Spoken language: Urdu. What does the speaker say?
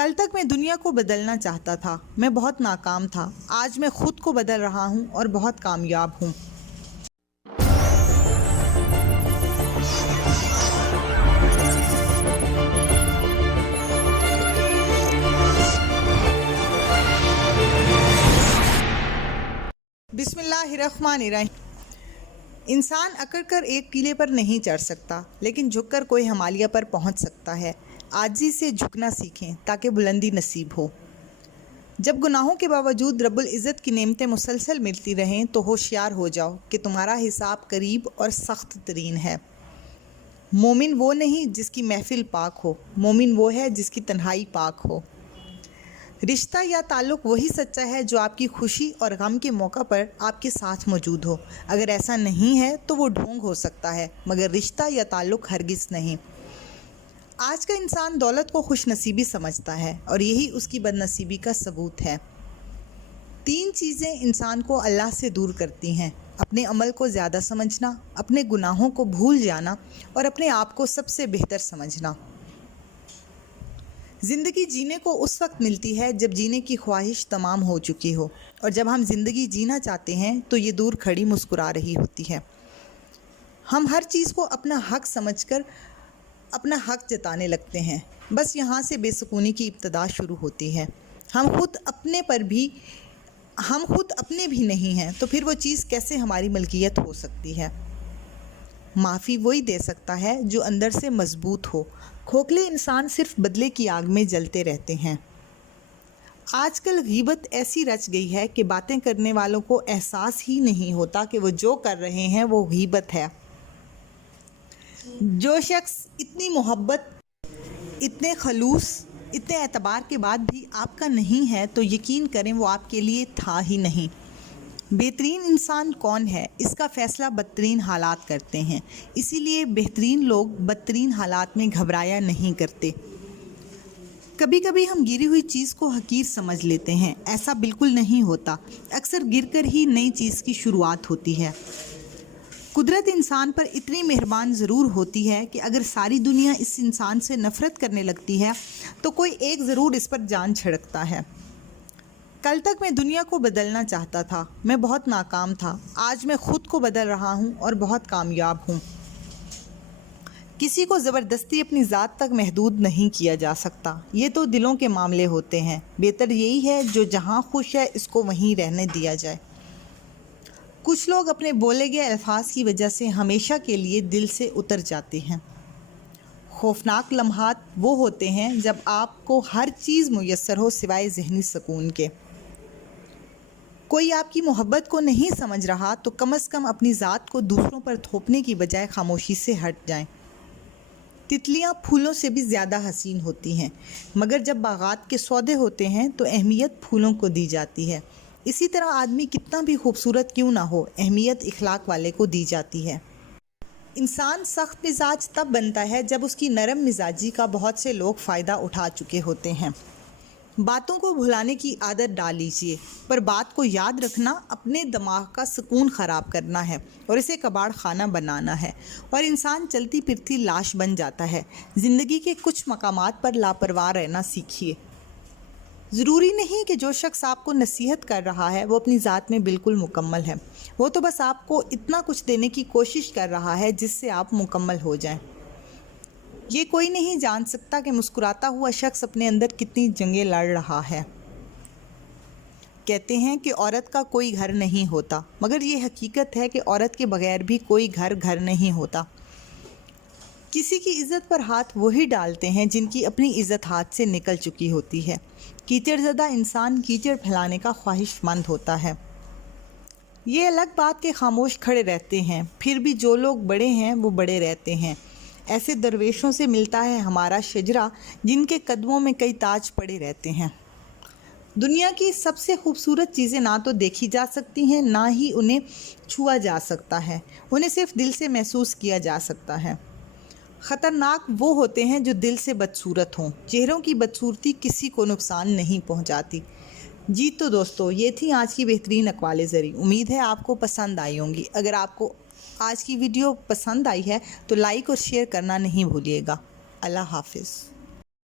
کل تک میں دنیا کو بدلنا چاہتا تھا، میں بہت ناکام تھا۔ آج میں خود کو بدل رہا ہوں اور بہت کامیاب ہوں۔ بسم اللہ الرحمن الرحیم۔ انسان اکڑ کر ایک ٹیلے پر نہیں چڑھ سکتا، لیکن جھک کر کوئی ہمالیہ پر پہنچ سکتا ہے۔ عاجزی سے جھکنا سیکھیں تاکہ بلندی نصیب ہو۔ جب گناہوں کے باوجود رب العزت کی نعمتیں مسلسل ملتی رہیں تو ہوشیار ہو جاؤ کہ تمہارا حساب قریب اور سخت ترین ہے۔ مومن وہ نہیں جس کی محفل پاک ہو، مومن وہ ہے جس کی تنہائی پاک ہو۔ رشتہ یا تعلق وہی سچا ہے جو آپ کی خوشی اور غم کے موقع پر آپ کے ساتھ موجود ہو۔ اگر ایسا نہیں ہے تو وہ ڈھونگ ہو سکتا ہے، مگر رشتہ یا تعلق ہرگز نہیں۔ آج کا انسان دولت کو خوش نصیبی سمجھتا ہے اور یہی اس کی بد نصیبی کا ثبوت ہے۔ 3 چیزیں انسان کو اللہ سے دور کرتی ہیں: اپنے عمل کو زیادہ سمجھنا، اپنے گناہوں کو بھول جانا اور اپنے آپ کو سب سے بہتر سمجھنا۔ زندگی جینے کو اس وقت ملتی ہے جب جینے کی خواہش تمام ہو چکی ہو، اور جب ہم زندگی جینا چاہتے ہیں تو یہ دور کھڑی مسکرا رہی ہوتی ہے۔ ہم ہر چیز کو اپنا حق سمجھ کر اپنا حق جتانے لگتے ہیں۔ بس یہاں سے بے سکونی کی ابتدا شروع ہوتی ہے۔ ہم خود اپنے بھی نہیں ہیں تو پھر وہ چیز کیسے ہماری ملکیت ہو سکتی ہے؟ معافی وہی دے سکتا ہے جو اندر سے مضبوط ہو۔ کھوکھلے انسان صرف بدلے کی آگ میں جلتے رہتے ہیں۔ آج کل غیبت ایسی رچ گئی ہے کہ باتیں کرنے والوں کو احساس ہی نہیں ہوتا کہ وہ جو کر رہے ہیں وہ غیبت ہے۔ جو شخص اتنی محبت، اتنے خلوص، اتنے اعتبار کے بعد بھی آپ کا نہیں ہے تو یقین کریں وہ آپ کے لیے تھا ہی نہیں۔ بہترین انسان کون ہے، اس کا فیصلہ بدترین حالات کرتے ہیں۔ اسی لیے بہترین لوگ بدترین حالات میں گھبرایا نہیں کرتے۔ کبھی کبھی ہم گری ہوئی چیز کو حقیر سمجھ لیتے ہیں، ایسا بالکل نہیں ہوتا۔ اکثر گر کر ہی نئی چیز کی شروعات ہوتی ہے۔ قدرت انسان پر اتنی مہربان ضرور ہوتی ہے کہ اگر ساری دنیا اس انسان سے نفرت کرنے لگتی ہے تو کوئی ایک ضرور اس پر جان چھڑکتا ہے۔ کل تک میں دنیا کو بدلنا چاہتا تھا، میں بہت ناکام تھا۔ آج میں خود کو بدل رہا ہوں اور بہت کامیاب ہوں۔ کسی کو زبردستی اپنی ذات تک محدود نہیں کیا جا سکتا، یہ تو دلوں کے معاملے ہوتے ہیں۔ بہتر یہی ہے جو جہاں خوش ہے اس کو وہیں رہنے دیا جائے۔ کچھ لوگ اپنے بولے گئے الفاظ کی وجہ سے ہمیشہ کے لیے دل سے اتر جاتے ہیں۔ خوفناک لمحات وہ ہوتے ہیں جب آپ کو ہر چیز میسر ہو سوائے ذہنی سکون کے۔ کوئی آپ کی محبت کو نہیں سمجھ رہا تو کم از کم اپنی ذات کو دوسروں پر تھوپنے کی بجائے خاموشی سے ہٹ جائیں۔ تتلیاں پھولوں سے بھی زیادہ حسین ہوتی ہیں، مگر جب باغات کے سودے ہوتے ہیں تو اہمیت پھولوں کو دی جاتی ہے۔ اسی طرح آدمی کتنا بھی خوبصورت کیوں نہ ہو، اہمیت اخلاق والے کو دی جاتی ہے۔ انسان سخت مزاج تب بنتا ہے جب اس کی نرم مزاجی کا بہت سے لوگ فائدہ اٹھا چکے ہوتے ہیں۔ باتوں کو بھلانے کی عادت ڈال لیجئے، پر بات کو یاد رکھنا اپنے دماغ کا سکون خراب کرنا ہے اور اسے کباڑ خانہ بنانا ہے، اور انسان چلتی پھرتی لاش بن جاتا ہے۔ زندگی کے کچھ مقامات پر لاپرواہ رہنا سیکھیے۔ ضروری نہیں کہ جو شخص آپ کو نصیحت کر رہا ہے وہ اپنی ذات میں بالکل مکمل ہے، وہ تو بس آپ کو اتنا کچھ دینے کی کوشش کر رہا ہے جس سے آپ مکمل ہو جائیں۔ یہ کوئی نہیں جان سکتا کہ مسکراتا ہوا شخص اپنے اندر کتنی جنگیں لڑ رہا ہے۔ کہتے ہیں کہ عورت کا کوئی گھر نہیں ہوتا، مگر یہ حقیقت ہے کہ عورت کے بغیر بھی کوئی گھر نہیں ہوتا۔ کسی کی عزت پر ہاتھ وہی ڈالتے ہیں جن کی اپنی عزت ہاتھ سے نکل چکی ہوتی ہے۔ کیچڑ زدہ انسان کیچڑ پھیلانے کا خواہش مند ہوتا ہے۔ یہ الگ بات کہ خاموش کھڑے رہتے ہیں، پھر بھی جو لوگ بڑے ہیں وہ بڑے رہتے ہیں۔ ایسے درویشوں سے ملتا ہے ہمارا شجرہ جن کے قدموں میں کئی تاج پڑے رہتے ہیں۔ دنیا کی سب سے خوبصورت چیزیں نہ تو دیکھی جا سکتی ہیں، نہ ہی انہیں چھوا جا سکتا ہے، انہیں صرف دل سے محسوس کیا جا سکتا ہے۔ خطرناک وہ ہوتے ہیں جو دل سے بدصورت ہوں۔ چہروں کی بدصورتی کسی کو نقصان نہیں پہنچاتی۔ جی تو دوستو، یہ تھی آج کی بہترین اقوال زری۔ امید ہے آپ کو پسند آئی ہوں گی۔ اگر آپ کو آج کی ویڈیو پسند آئی ہے تو لائک اور شیئر کرنا نہیں بھولیے گا۔ اللہ حافظ۔